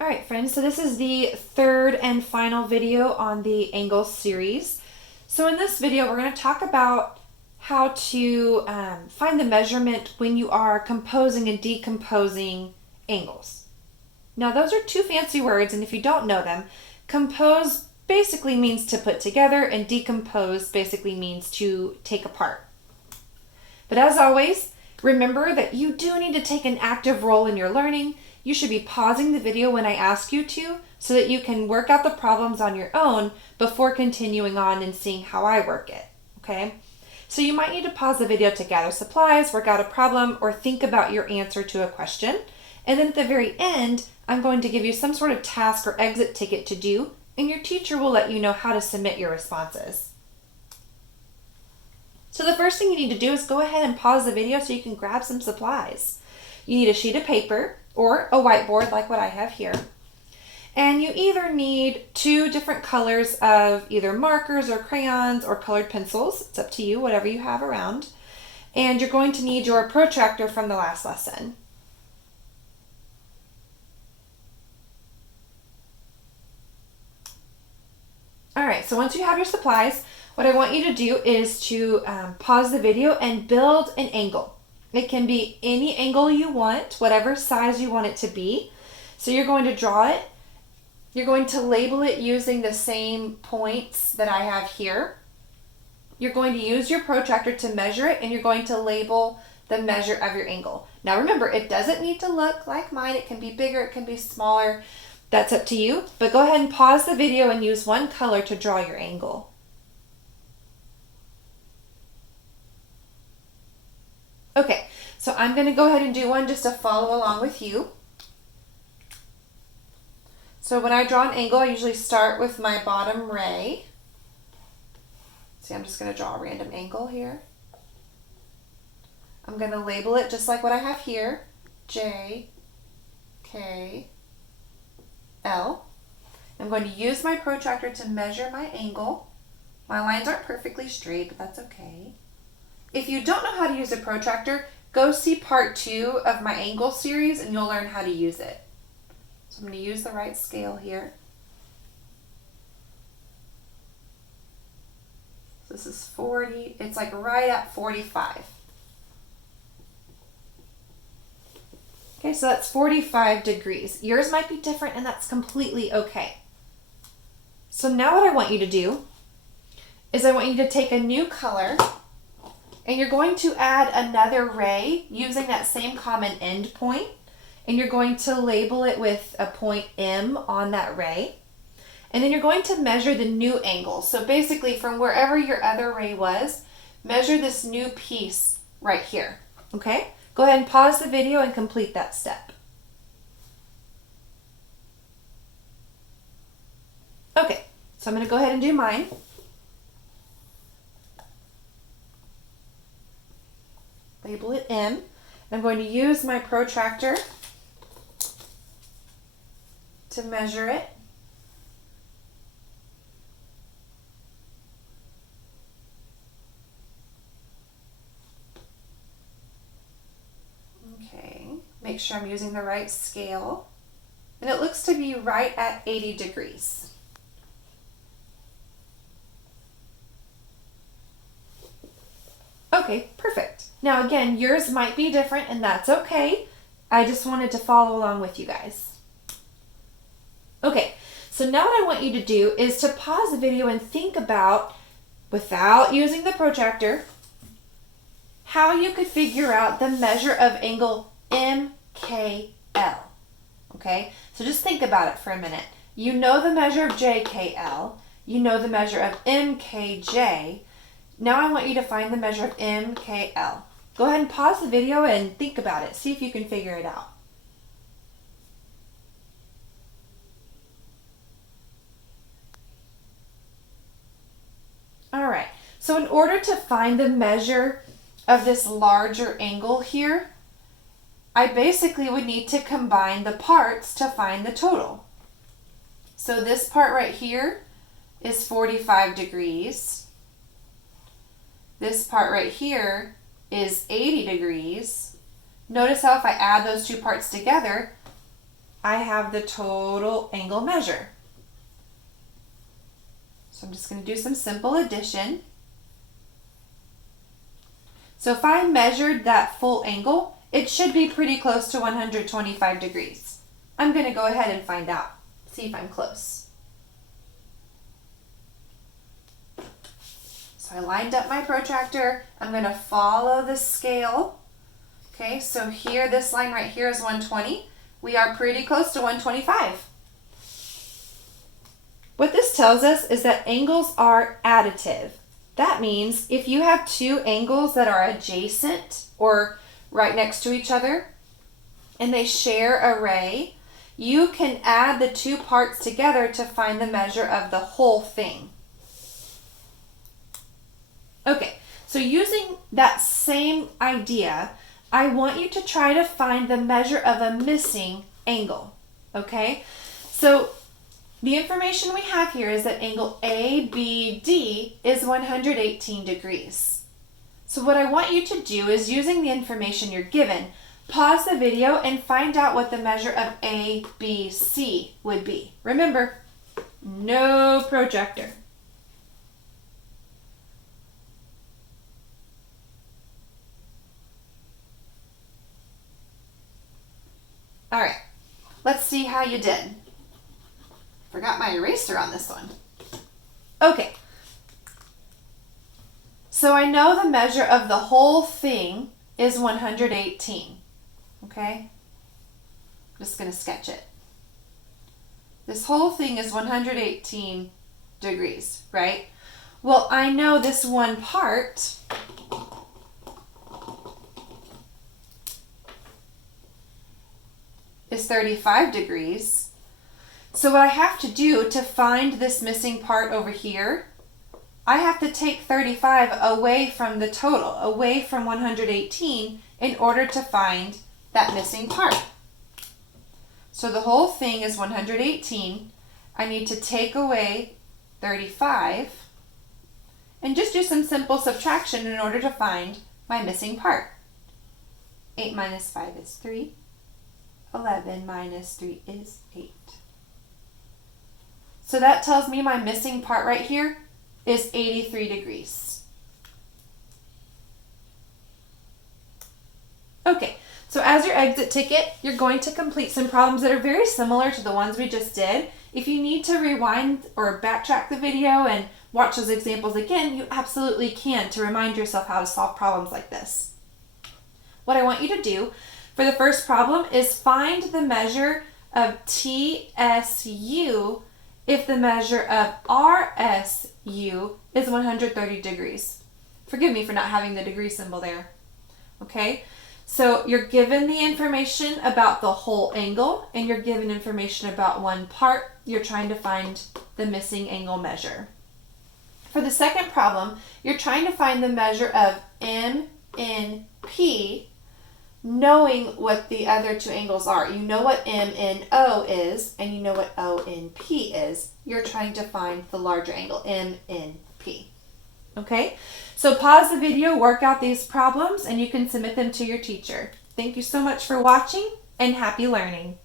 All right, friends, so this is the third and final video on the angle series. So in this video, we're going to talk about how to find the measurement when you are composing and decomposing angles. Now, those are two fancy words, and if you don't know them, compose basically means to put together, and decompose basically means to take apart. But as always, remember that you do need to take an active role in your learning. You should be pausing the video when I ask you to so that you can work out the problems on your own before continuing on and seeing how I work it, okay? So you might need to pause the video to gather supplies, work out a problem, or think about your answer to a question. And then at the very end, I'm going to give you some sort of task or exit ticket to do, and your teacher will let you know how to submit your responses. So the first thing you need to do is go ahead and pause the video so you can grab some supplies. You need a sheet of paper or a whiteboard like what I have here. And you either need two different colors of either markers or crayons or colored pencils. It's up to you, whatever you have around. And you're going to need your protractor from the last lesson. All right, so once you have your supplies, what I want you to do is to pause the video and build an angle. It can be any angle you want, whatever size you want it to be. So you're going to draw it. You're going to label it using the same points that I have here. You're going to use your protractor to measure it, and you're going to label the measure of your angle. Now remember, it doesn't need to look like mine. It can be bigger, it can be smaller. That's up to you. But go ahead and pause the video and use one color to draw your angle. Okay, so I'm going to go ahead and do one just to follow along with you. So when I draw an angle, I usually start with my bottom ray. See, I'm just going to draw a random angle here. I'm going to label it just like what I have here, J, K, L. I'm going to use my protractor to measure my angle. My lines aren't perfectly straight, but that's okay. If you don't know how to use a protractor, go see part 2 of my angle series and you'll learn how to use it. So I'm going to use the right scale here. So this is 40, it's like right at 45. Okay, so that's 45 degrees. Yours might be different, and that's completely okay. So now what I want you to do is I want you to take a new color, and you're going to add another ray using that same common end point, and you're going to label it with a point M on that ray. And then you're going to measure the new angle. So basically from wherever your other ray was, measure this new piece right here, okay? Go ahead and pause the video and complete that step. Okay, so I'm going to go ahead and do mine. Label it M. I'm going to use my protractor to measure it. Okay, make sure I'm using the right scale. And it looks to be right at 80 degrees. Okay, perfect. Now again, yours might be different, and that's okay. I just wanted to follow along with you guys. Okay, so now what I want you to do is to pause the video and think about, without using the protractor, how you could figure out the measure of angle MKL. Okay, so just think about it for a minute. You know the measure of JKL, you know the measure of MKJ. Now I want you to find the measure of MKL. Go ahead and pause the video and think about it. See if you can figure it out. All right, so in order to find the measure of this larger angle here, I basically would need to combine the parts to find the total. So this part right here is 45 degrees. This part right here is 80 degrees. Notice how if I add those two parts together, I have the total angle measure. So I'm just going to do some simple addition. So if I measured that full angle, it should be pretty close to 125 degrees. I'm going to go ahead and find out, see if I'm close. So I lined up my protractor. I'm going to follow the scale. Okay, so here, this line right here is 120. We are pretty close to 125. What this tells us is that angles are additive. That means if you have two angles that are adjacent or right next to each other and they share a ray, you can add the two parts together to find the measure of the whole thing. Okay, so using that same idea, I want you to try to find the measure of a missing angle. Okay, so the information we have here is that angle ABD is 118 degrees. So what I want you to do is, using the information you're given, pause the video and find out what the measure of ABC would be. Remember, no protractor. All right, let's see how you did. Forgot my eraser on this one. Okay. So I know the measure of the whole thing is 118. Okay? I'm just going to sketch it. This whole thing is 118 degrees, right? Well, I know this one part is 35 degrees. So what I have to do to find this missing part over here, I have to take 35 away from the total, away from 118, in order to find that missing part. So the whole thing is 118. I need to take away 35 and just do some simple subtraction in order to find my missing part. 8 minus 5 is 3. 11 minus 3 is 8. So that tells me my missing part right here is 83 degrees. Okay, so as your exit ticket, you're going to complete some problems that are very similar to the ones we just did. If you need to rewind or backtrack the video and watch those examples again, you absolutely can, to remind yourself how to solve problems like this. What I want you to do for the first problem is find the measure of TSU if the measure of RSU is 130 degrees. Forgive me for not having the degree symbol there. Okay, so you're given the information about the whole angle and you're given information about one part. You're trying to find the missing angle measure. For the second problem, you're trying to find the measure of MNP, knowing what the other two angles are. You know what MNO is, and you know what ONP is. You're trying to find the larger angle, MNP. Okay? So pause the video, work out these problems, and you can submit them to your teacher. Thank you so much for watching, and happy learning.